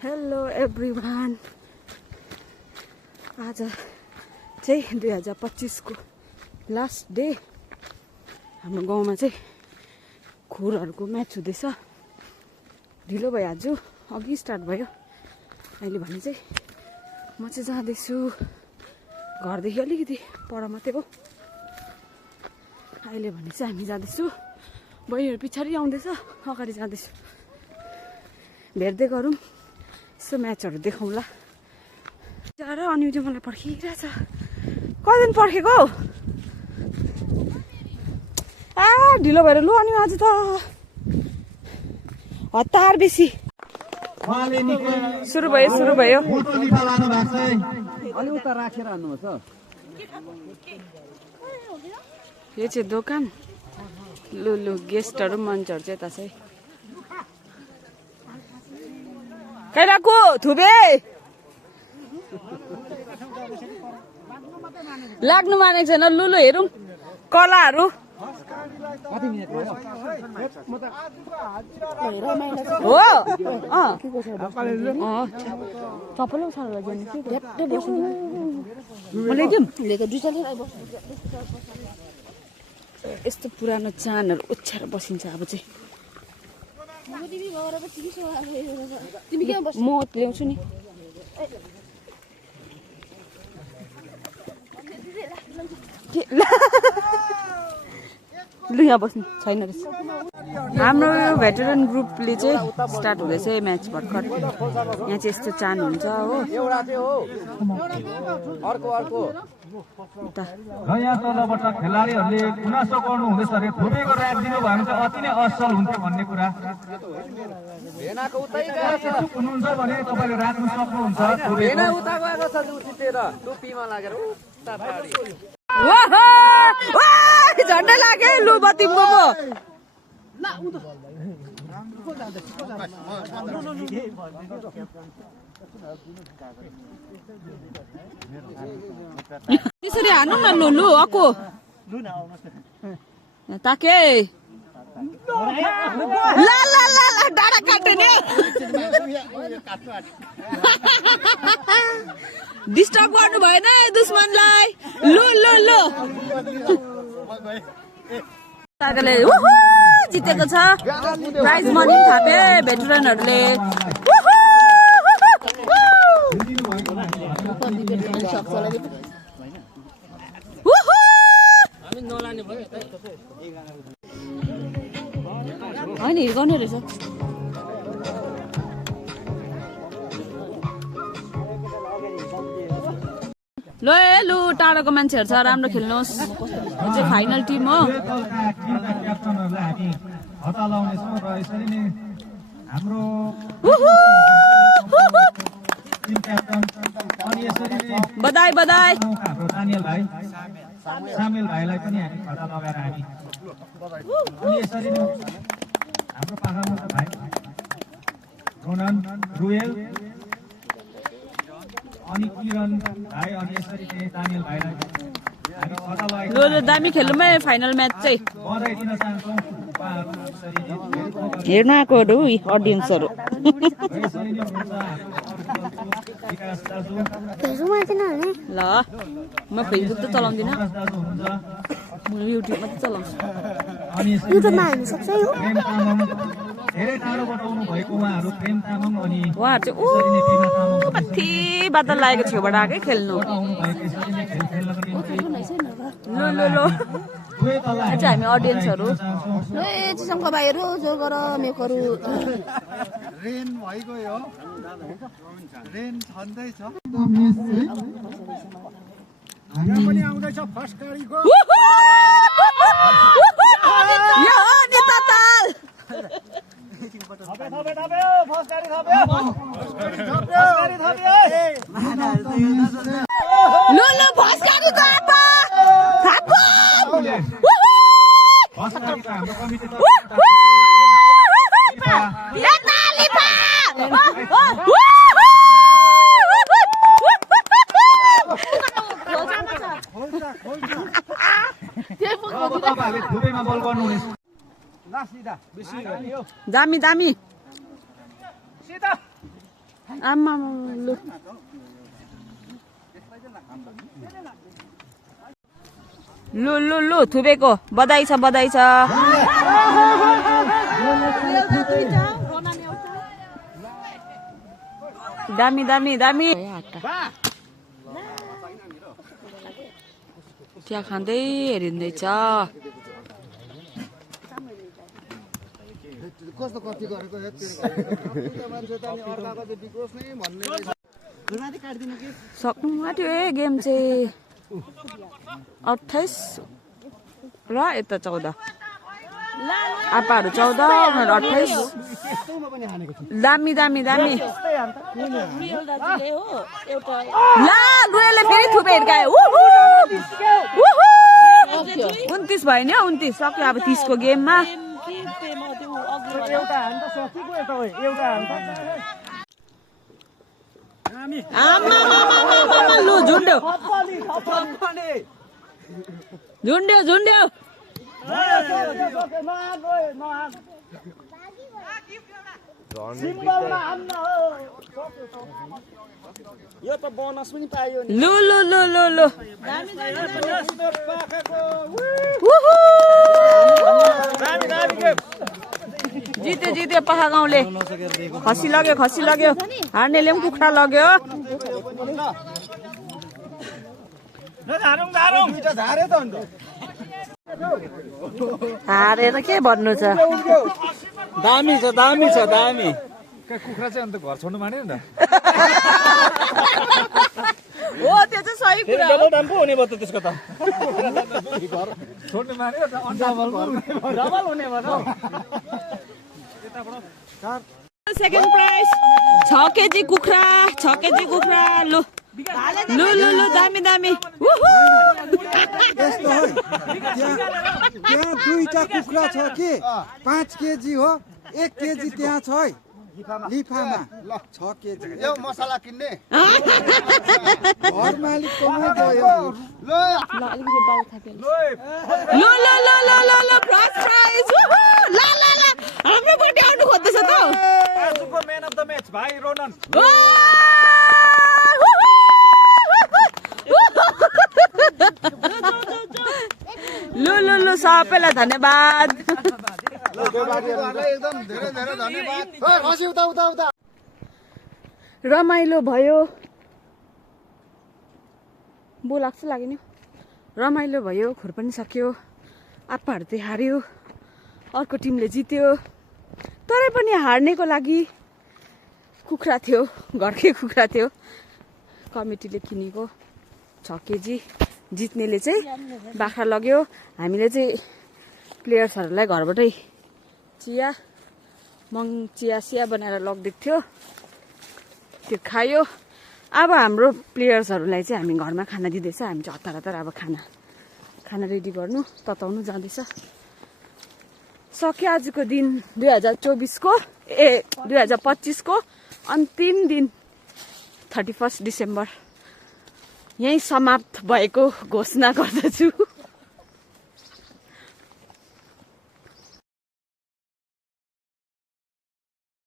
Hello everyone, आज चाहिँ 2025 को लास्ट डे। हाम्रो गाउँमा चाहिँ खोरहरूको म्याच हुँदैछ। ढिलो भयो आज, अघि स्टार्ट भयो। अहिले भने चाहिँ म चाहिँ जाँदैछु घरदेखि अलिकति पर मात्रै हो। अहिले भने चाहिँ हामी जाँदैछु, बहिनीहरू पछाडि आउँदैछ, अगाडि जाँदैछु। भेट्दै गरौँ, यसो म्याचहरू देखाउँला। र अनि चाहिँ मलाई पर्खिरहेछ। कहिलेदेखि पर्खेको ढिलो भएर लु। अनि आज त हतार बेसी। सुरु भयो। यो चाहिँ दोकान। लु गेस्टहरू मन्छहरू चाहिँ यता चाहिँ कैलाको थुबे लाग्नु मानेको छैन। लु हेरौँ कलाहरू। हो यस्तो पुरानो चानहरू ओछ्याएर बसिन्छ। अब चाहिँ म ल्याउँछु नि। लु यहाँ बस्नु छैन रहेछ। हाम्रो भेटरन ग्रुपले चाहिँ स्टार्ट हुँदैछ म्याच भर्खर। यहाँ चाहिँ यस्तो चान हुन्छ हो। र यहाँ तलबाट खेलाडीहरूले गुनासो गर्नु हुँदैछ अरे थोपैको राखिदिनु भयो भने चाहिँ अति नै असल हुन्थ्यो भन्ने कुरा। हुनुहुन्छ भने तपाईँले राख्नु सक्नुहुन्छ। झन्डै लाग्यो। लु बत्ती बोबो त्यसरी हान्नु न। लु अको ताके ला डाँडा काट्यो नि। डिस्टर्ब गर्नु भएन दुश्मनलाई। लु जितेको छ। प्राइज मनी थापे भेटरनहरूले। होइन हिर्काउने रहेछ। लु टाढोको मान्छेहरू छ, राम्रो खेल्नुहोस्। यो चाहिँ फाइनल टिम हो। बधाई सामेल भाइलाई पनि हामी खडा लगाएर हामी अनि यसरी नै हाम्रो पाखामा भाइ रोनन रुएल अनि किरण भाइ अनि यसरी नै दानियल भाइलाई हामी खडा लगाएर लु दामी खेलौँ है फाइनल म्याच चाहिँ। बधाई दिन चाहन्छौँ। हेर्न आएकोहरू अडियन्सहरू। ल म फेसबुक त चलाउँदिनँ, म युट्युब मात्रै चलाउँछु। धेरै टाढोबाट आउनु भएको उहाँहरू प्रेम तामाङ अनि उहाँहरू चाहिँ माथि बादल लागेको छेउबाट आएकै खेल्नु। ल चाहिँ हामी अडियन्सहरू। चिसमको भाइहरू जो गर मेकोहरू रेन भइगयो। रेन छँदैछ। यहाँ पनि आउँदैछ फर्स्ट गाडीको। दामी आमा लु लु लु लु थुबेको बधाई छ बधाई छ दामी दामी दामी चिया खाँदै हेरिँदैछ कस्तो कति गरेको मान्छे त अनि अर्काको चाहिँ बिग्रोस् नै भन्ने सक्नु आँट्यो ए गेम चाहिँ 28 र यता 14 आपाहरू 14 उनीहरू 28 दामी दामी दामी ला लुएले फेरि थुपे हिर्कायो 29 भयो नि 29 सक्यो अब 30 को गेममा लु झुन्ड्यो झुन्ड्यो झुन्ड्यो यो त बोनस पनि पायो नि लु लु लु लु लु जित्यो जित्यो पखा गाउँले खसी लग्यो हार्नेले पनि कुखुरा लग्यो हारेर के भन्नु छ दामी छ कुखुरा चाहिँ अन्त घर छोड्नु मान्यो नि त हो त्यो चाहिँ सही कुरा हो दाम पो हुने भयो त त्यसको त छोड्नु मान्यो डबल हुने भयो सेकेन्ड प्राइज 6 केजी कुखुरा लु लु लु लु दामी दामी त्यस्तो हो त्यहाँ दुईटा कुखुरा छ कि 5 केजी हो 1 केजी त्यहाँ छ है लिफामा 6 केजी यो मसला किन्ने घर मालिक कोमा गयो ल अलिकति बाल थाक्यो लु लु लु लु लु लु फर्स्ट प्राइज ला ला ला हाम्रो पट्टि आउनु खोज्दैछ त आजको म्यान अफ द म्याच भाइ रोनन लु लु लु सबैलाई धन्यवाद एकदम धेरै धेरै धन्यवाद खसी उता उता उता रमाइलो भयो बो लाग्छ लाग्यो नि रमाइलो भयो खोर पनि सक्यो आप्पाहरू चाहिँ हार्यो अर्को टिमले जित्यो तरै पनि हार्नेको लागि कुखुरा थियो घरकै कुखुरा थियो कमिटीले किनेको 6 केजी जित्नेले चाहिँ बाख्रा लग्यो हामीले चाहिँ प्लेयर्सहरूलाई घरबाटै चिया सिया बनाएर लगिदिएको थियो त्यो खायो अब हाम्रो प्लेयर्सहरूलाई चाहिँ हामी घरमा खाना दिँदैछ हामी चाहिँ हतार अब खाना रेडी गर्नु तताउनु जाँदैछ सक्यो आजको दिन 2024 को 2025 को अन्तिम दिन 31 डिसेम्बर यही समाप्त भएको घोषणा गर्दछु।